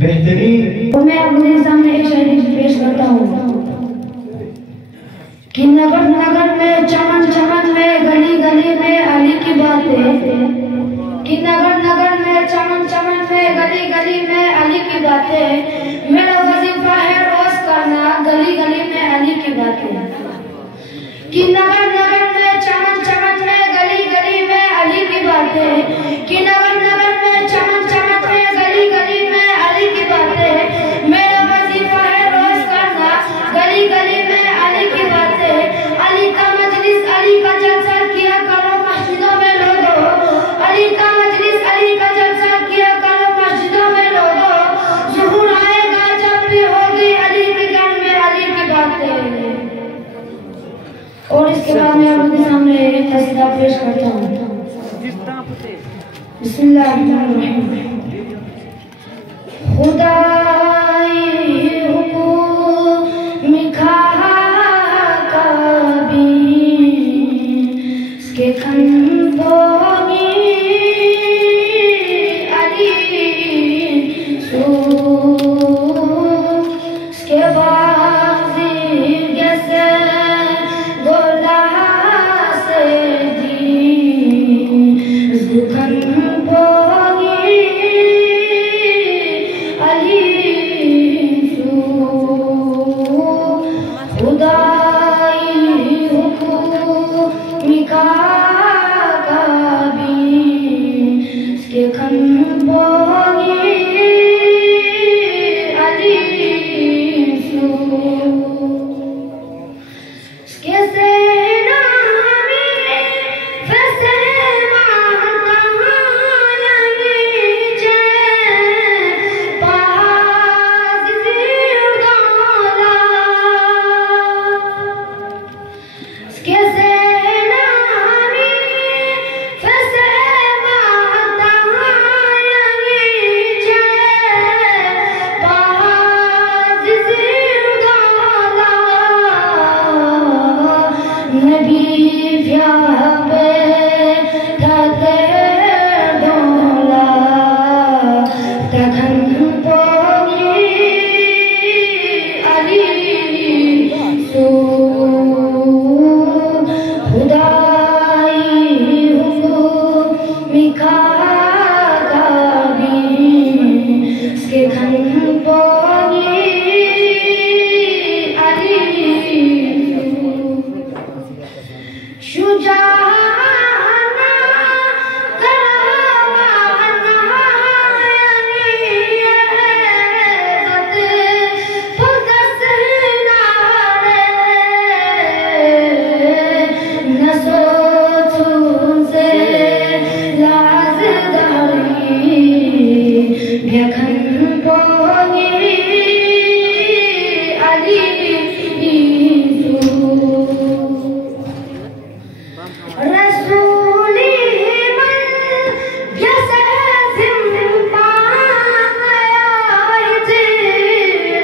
बेहतरीन। तो मैं अपने सामने एक शायरी पेश करता हूँ कि नगर नगर में, चमन चमन में, गली गली में अली की बातें, कि नगर नगर में, चमन चमन में, गली गली में अली की बातें, मेरा वजीफा है रोज करना गली गली में अली की बातें, कि नगर नगर में, चमन चमन में, गली गली में अली की बातें, कि नगर नगर में, चमन चमन में, गली गली में अली की बातें, मेरा वजीफा है रोज करना गली गली में अली की बातें, अली का मजलिस, अली का जलसा किया करो मस्जिदों में लोगों, अली का मजलिस, अली का जलसा किया करो मस्जिदों में लोगों, ज़ुहूर आएगा जब भी होगी अली के गण में अली की बातें। और इसके बाद मैं आपके सामने एक कसीदा पेश करता हूँ। बिस्मिल्लाहिर्रहमानिर्रहीम। खुदाई हुकूम खाका भी इसके खंभोनी अली सू इसके बाज़ी जैसे गोला से दी खंभोनी अली सू खुदाई हुकूम खाका भी इसके खंभोनी अली सू इसके सेना में फैसले माता नीचे पास जिरदौला इसके सेना में फैसले माता नीचे पास जिरदौला नबी ब्याह पे थते डोला तखन पोनी अली सू खुदाई हुकूम खाका भी इसके खन पोनी अली शुजाना करवाना यानी पुदस नारे न सोचूं से लाज़दारी व्यखन पोनी अली रसूली मन जैसे जिम्मा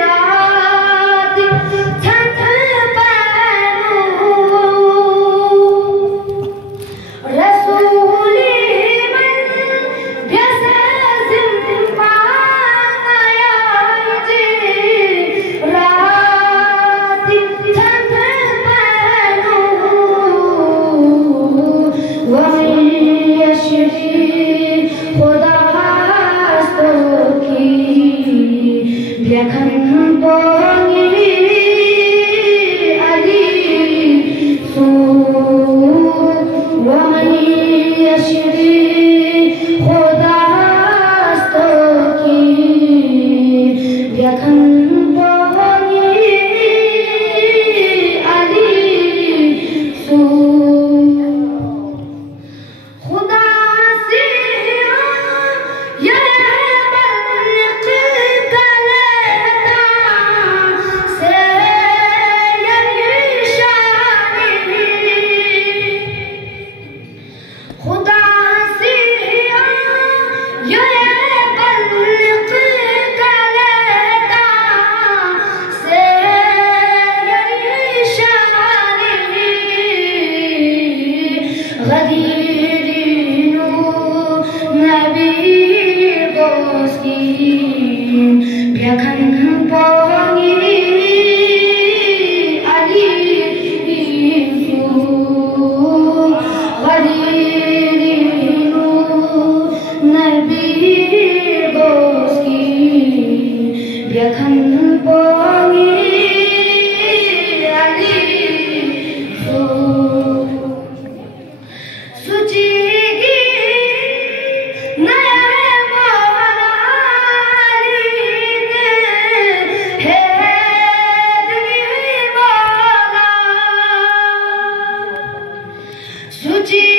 रात छठ पहनू रसूली मन जैसे जिम्मा रात छठ पहनू यशरी खुदा हस्तों की व्यखन पोनी अली सू यशरी खुदा हस्तों की व्यखन पोनी अली सू खुदा से ये बल्क कले व्यखन पोंगी अली गरीनु नबी गोस्की व्यखन पोंगी अली सुचीगी सुची